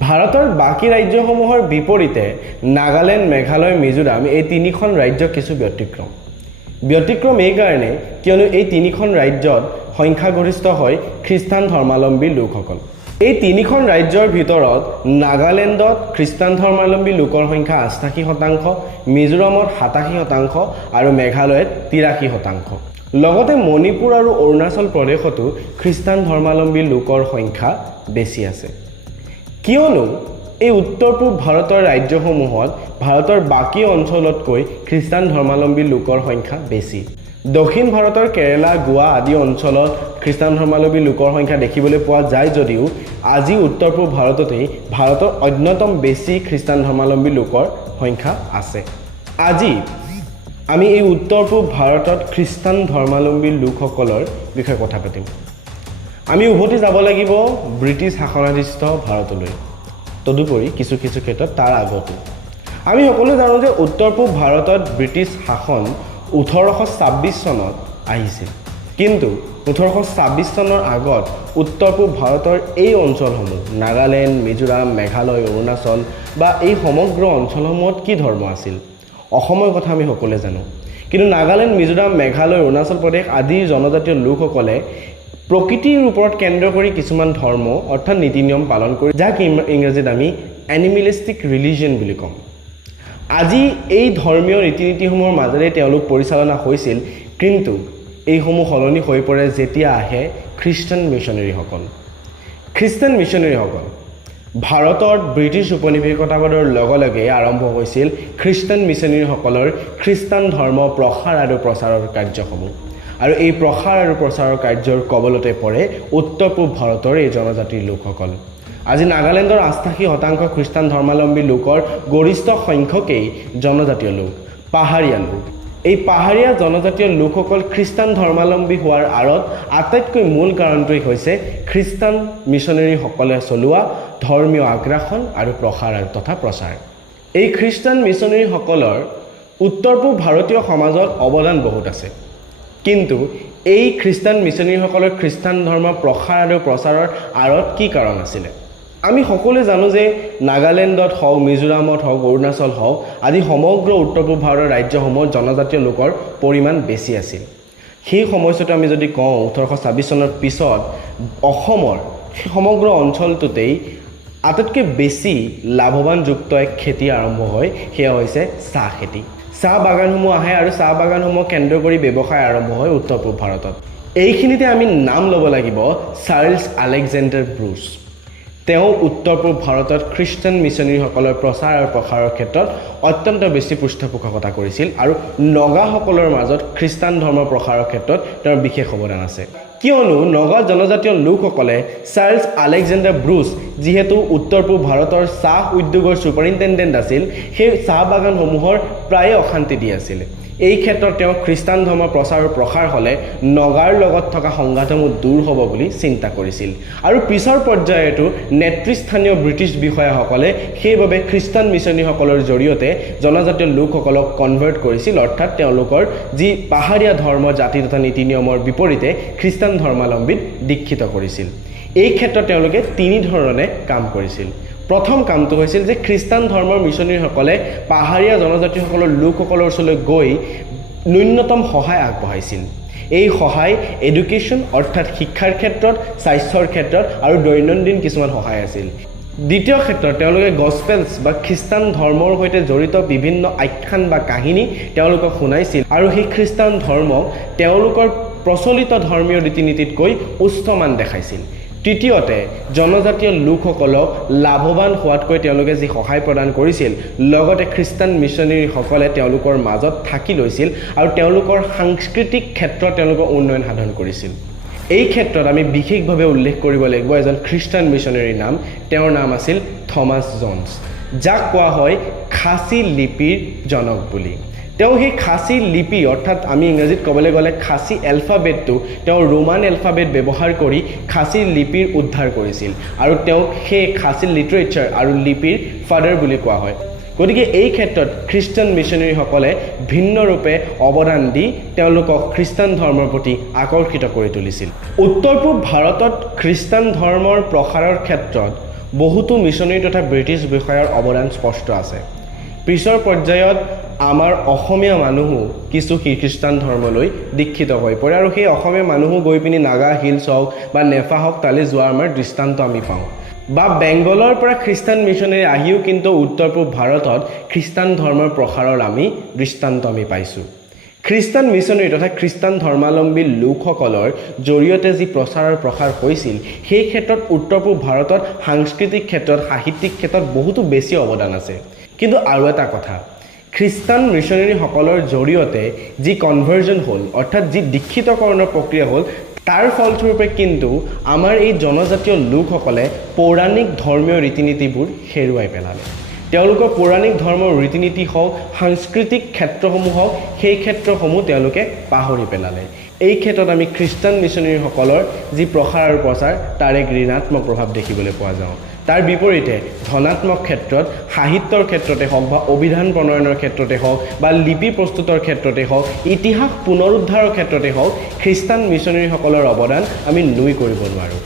ভাৰতৰ বাকী ৰাজ্যসমূহৰ বিপৰীতে নাগালেণ্ড, মেঘালয়, মিজোৰাম এই তিনিখন ৰাজ্য কিছু ব্যতিক্ৰম এই কাৰণে কিয়নো এই তিনিখন ৰাজ্যত সংখ্যাগৰিষ্ঠ হয় খ্ৰীষ্টান ধৰ্মাৱলম্বী লোকসকল। এই তিনিখন ৰাজ্যৰ ভিতৰত নাগালেণ্ডত খ্ৰীষ্টান ধৰ্মাৱলম্বী লোকৰ সংখ্যা ৮৮%, মিজোৰামত ৮৭% আৰু মেঘালয়ত ৮৩%। লগতে মণিপুৰ আৰু অৰুণাচল প্ৰদেশতো খ্ৰীষ্টান ধৰ্মাৱলম্বী লোকৰ সংখ্যা বেছি আছে। কিয়নো এই উত্তৰ পূব ভাৰতৰ ৰাজ্যসমূহত ভাৰতৰ বাকী অঞ্চলতকৈ খ্ৰীষ্টান ধৰ্মাৱলম্বী লোকৰ সংখ্যা বেছি। দক্ষিণ ভাৰতৰ কেৰালা, গোৱা আদি অঞ্চলত খ্ৰীষ্টান ধৰ্মাৱলম্বী লোকৰ সংখ্যা দেখিবলৈ পোৱা যায় যদিও আজি উত্তৰ পূব ভাৰততেই ভাৰতৰ অন্যতম বেছি খ্ৰীষ্টান ধৰ্মাৱলম্বী লোকৰ সংখ্যা আছে। আজি আমি এই উত্তৰ পূব ভাৰতত খ্ৰীষ্টান ধৰ্মাৱলম্বী লোকসকলৰ বিষয়ে কথা পাতিম। আমি উভতি যাব লাগিব ব্ৰিটিছ শাসনাধীষ্ঠ ভাৰতলৈ, তদুপৰি কিছু ক্ষেত্ৰত তাৰ আগতো। আমি সকলোৱে জানো যে উত্তৰ পূব ভাৰতত ব্ৰিটিছ শাসন 1826 চনত আহিছিল, কিন্তু 1826 চনৰ আগত উত্তৰ পূব ভাৰতৰ এই অঞ্চলসমূহ নাগালেণ্ড, মিজোৰাম, মেঘালয়, অৰুণাচল বা এই সমগ্ৰ অঞ্চলসমূহত কি ধৰ্ম আছিল? অসমৰ কথা আমি সকলোৱে জানো, কিন্তু নাগালেণ্ড, মিজোৰাম, মেঘালয়, অৰুণাচল প্ৰদেশ আদিৰ জনজাতীয় লোকসকলে প্ৰকৃতিৰ ওপৰত কেন্দ্ৰ কৰি কিছুমান ধৰ্ম অৰ্থাৎ নীতি নিয়ম পালন কৰি, যাক ইংৰাজীত আমি এনিমেলিষ্টিক ৰিলিজন বুলি কওঁ। আজি এই ধৰ্মীয় ৰীতি নীতিসমূহৰ মাজেৰে তেওঁলোক পৰিচালনা হৈছিল, কিন্তু এইসমূহ সলনি হৈ পৰে যেতিয়া আহে খ্ৰীষ্টান মিছনেৰীসকল। ভাৰতত ব্ৰিটিছ উপনিৱেশিকতাবাদৰ লগে লগে আৰম্ভ হৈছিল খ্ৰীষ্টান মিছনেৰীসকলৰ খ্ৰীষ্টান ধৰ্ম প্ৰসাৰ আৰু প্ৰচাৰৰ কাৰ্যসমূহ। আৰু এই প্ৰসাৰ আৰু প্ৰচাৰৰ কাৰ্যৰ কবলতে পৰে উত্তৰ পূব ভাৰতৰ এই জনজাতিৰ লোকসকল। আজি নাগালেণ্ডৰ ৮৮% খ্ৰীষ্টান ধৰ্মাৱলম্বী লোকৰ গৰিষ্ঠ সংখ্যকেই জনজাতীয় লোক, পাহাৰীয়া লোক। এই পাহাৰীয়া জনজাতীয় লোকসকল খ্ৰীষ্টান ধৰ্মাৱলম্বী হোৱাৰ আঁৰত আটাইতকৈ মূল কাৰণটোৱেই হৈছে খ্ৰীষ্টান মিছনেৰীসকলে চলোৱা ধৰ্মীয় আগ্ৰাসন আৰু প্ৰসাৰ তথা প্ৰচাৰ। এই খ্ৰীষ্টান মিছনেৰীসকলৰ উত্তৰ পূব ভাৰতীয় সমাজত অৱদান বহুত আছে, কিন্তু এই খ্ৰীষ্টান মিছনেৰীসকলৰ খ্ৰীষ্টান ধৰ্ম প্ৰসাৰ আৰু প্ৰচাৰৰ আঁৰত কি কাৰণ আছিলে? আমি সকলোৱে জানো যে নাগালেণ্ডত হওক, মিজোৰামত হওক, অৰুণাচল হওক আদি সমগ্ৰ উত্তৰ পূব ভাৰতৰ ৰাজ্যসমূহত জনজাতীয় লোকৰ পৰিমাণ বেছি আছিল। সেই সময়ছোৱাত আমি যদি কওঁ 1826 চনৰ পিছত অসমৰ সমগ্ৰ অঞ্চলটোতেই আটাইতকৈ বেছি লাভৱানযুক্ত এক খেতি আৰম্ভ হয়, সেয়া হৈছে চাহ খেতি। চাহ বাগানসমূহ আহে আৰু চাহ বাগানসমূহ কেন্দ্ৰ কৰি ব্যৱসায় আৰম্ভ হয় উত্তৰ পূব ভাৰতত। এইখিনিতে আমি নাম ল'ব লাগিব চাৰ্লছ আলেকজেণ্ডাৰ ব্ৰুচ। তেওঁ উত্তৰ পূব ভাৰতত খ্ৰীষ্টান মিছনেৰীসকলৰ প্ৰচাৰ আৰু প্ৰসাৰৰ ক্ষেত্ৰত অত্যন্ত বেছি পৃষ্ঠপোষকতা কৰিছিল আৰু নগাসকলৰ মাজত খ্ৰীষ্টান ধৰ্ম প্ৰসাৰৰ ক্ষেত্ৰত তেওঁৰ বিশেষ অৱদান আছে। কিয়নো নগা জনজাতীয় লোকসকলে চাৰ্লছ আলেকজেণ্ডাৰ ব্ৰুচ যিহেতু উত্তৰ পূব ভাৰতৰ চাহ উদ্যোগৰ ছুপাৰিণ্টেণ্ডেণ্ট আছিল, সেই চাহ বাগানসমূহৰ প্ৰায়ে অশান্তি দি আছিল। এই ক্ষেত্ৰত তেওঁ খ্ৰীষ্টান ধৰ্ম প্ৰচাৰ আৰু প্ৰসাৰ হ'লে নগাৰ লগত থকা সংঘাতসমূহ দূৰ হ'ব বুলি চিন্তা কৰিছিল। আৰু পিছৰ পৰ্যায়তো নেতৃস্থানীয় ব্ৰিটিছ বিষয়াসকলে সেইবাবে খ্ৰীষ্টান মিছনেৰীসকলৰ জৰিয়তে জনজাতীয় লোকসকলক কনভাৰ্ট কৰিছিল, অৰ্থাৎ তেওঁলোকৰ যি পাহাৰীয়া ধৰ্ম, জাতি তথা নীতি নিয়মৰ বিপৰীতে খ্ৰীষ্টান ধৰ্মাৱলম্বীত দীক্ষিত কৰিছিল। এই ক্ষেত্ৰত তেওঁলোকে তিনি ধৰণে কাম কৰিছিল। প্ৰথম কামটো হৈছিল যে খ্ৰীষ্টান ধৰ্মৰ মিছনেৰীসকলে পাহাৰীয়া জনজাতিসকলৰ লোকসকলৰ ওচৰলৈ গৈ ন্যূনতম সহায় আগবঢ়াইছিল। এই সহায় এডুকেশ্যন অৰ্থাৎ শিক্ষাৰ ক্ষেত্ৰত, স্বাস্থ্যৰ ক্ষেত্ৰত আৰু দৈনন্দিন কিছুমান সহায় আছিল। দ্বিতীয় ক্ষেত্ৰত তেওঁলোকে গছপেলছ বা খ্ৰীষ্টান ধৰ্মৰ সৈতে জড়িত বিভিন্ন আখ্যান বা কাহিনী তেওঁলোকক শুনাইছিল আৰু সেই খ্ৰীষ্টান ধৰ্মক তেওঁলোকৰ প্ৰচলিত ধৰ্মীয় ৰীতি নীতিতকৈ উচ্চমান দেখাইছিল। তৃতীয়তে জনজাতীয় লোকসকলক লাভৱান হোৱাতকৈ তেওঁলোকে যি সহায় প্ৰদান কৰিছিল, লগতে খ্ৰীষ্টান মিছনেৰীসকলে তেওঁলোকৰ মাজত থাকি লৈছিল আৰু তেওঁলোকৰ সাংস্কৃতিক ক্ষেত্ৰত তেওঁলোকৰ উন্নয়ন সাধন কৰিছিল। এই ক্ষেত্ৰত আমি বিশেষভাৱে উল্লেখ কৰিব লাগিব এজন খ্ৰীষ্টান মিছনেৰীৰ নাম। তেওঁৰ নাম আছিল থমাছ জনছ, যাক কোৱা হয় খাচী লিপিৰ জনক বুলি। তেওঁ সেই খাচী লিপি অৰ্থাৎ আমি ইংৰাজীত ক'বলৈ গ'লে খাচী এলফাবেটটো তেওঁ ৰোমান এলফাবেট ব্যৱহাৰ কৰি খাচী লিপিৰ উদ্ধাৰ কৰিছিল আৰু তেওঁক সেই খাচী লিটাৰেচাৰ আৰু লিপিৰ ফাদাৰ বুলি কোৱা হয়। গতিকে এই ক্ষেত্ৰত খ্ৰীষ্টান মিছনেৰীসকলে ভিন্ন ৰূপে অৱদান দি তেওঁলোকক খ্ৰীষ্টান ধৰ্মৰ প্ৰতি আকৰ্ষিত কৰি তুলিছিল। উত্তৰ পূব ভাৰতত খ্ৰীষ্টান ধৰ্মৰ প্ৰসাৰৰ ক্ষেত্ৰত বহুতো মিছনেৰী তথা ব্ৰিটিছ বিষয়াৰ অৱদান স্পষ্ট আছে। পিছৰ পৰ্যায়ত আমাৰ অসমীয়া মানুহো কিছু খ্ৰীষ্টান ধৰ্মলৈ দীক্ষিত হৈ পৰে আৰু সেই অসমীয়া মানুহো গৈ পিনি নাগা হিলছ হওক বা নেফা হওক তালৈ যোৱাৰ আমাৰ দৃষ্টান্ত আমি পাওঁ। বা বেংগলৰ পৰা খ্ৰীষ্টান মিছনেৰী আহিও কিন্তু উত্তৰ পূব ভাৰতত খ্ৰীষ্টান ধৰ্মৰ প্ৰসাৰৰ আমি দৃষ্টান্ত আমি পাইছোঁ। খ্ৰীষ্টান মিছনেৰী তথা খ্ৰীষ্টান ধৰ্মাৱলম্বী লোকসকলৰ জৰিয়তে যি প্ৰসাৰ হৈছিল সেই ক্ষেত্ৰত উত্তৰ পূব ভাৰতত সাংস্কৃতিক ক্ষেত্ৰত সাহিত্যিক ক্ষেত্ৰত বহুতো বেছি অৱদান আছে। কিন্তু আৰু এটা কথা, খ্ৰীষ্টান মিছনেৰীসকলৰ জৰিয়তে যি কনভাৰ্জন হ'ল অৰ্থাৎ যি দীক্ষিতকৰণৰ প্ৰক্ৰিয়া হ'ল তাৰ ফলস্বৰূপে কিন্তু আমাৰ এই জনজাতীয় লোকসকলে পৌৰাণিক ধৰ্মীয় ৰীতি নীতিবোৰ হেৰুৱাই পেলালে। তেওঁলোকৰ পৌৰাণিক ধৰ্মৰ ৰীতি নীতি হওক সাংস্কৃতিক ক্ষেত্ৰসমূহ হওক সেই ক্ষেত্ৰসমূহ তেওঁলোকে পাহৰি পেলালে। এই ক্ষেত্ৰত আমি খ্ৰীষ্টান মিছনেৰীসকলৰ যি প্ৰসাৰ আৰু প্ৰচাৰ তাৰ এক ঋণাত্মক প্ৰভাৱ দেখিবলৈ পোৱা যাওঁ। তাৰ বিপৰীতে ধনাত্মক ক্ষেত্ৰত সাহিত্যৰ ক্ষেত্ৰতে হওক বা অভিধান প্ৰণয়নৰ ক্ষেত্ৰতে হওক বা লিপি প্ৰস্তুতৰ ক্ষেত্ৰতে হওক ইতিহাস পুনৰুদ্ধাৰৰ ক্ষেত্ৰতে হওক খ্ৰীষ্টান মিছনেৰীসকলৰ অৱদান আমি নুই কৰিব নোৱাৰোঁ।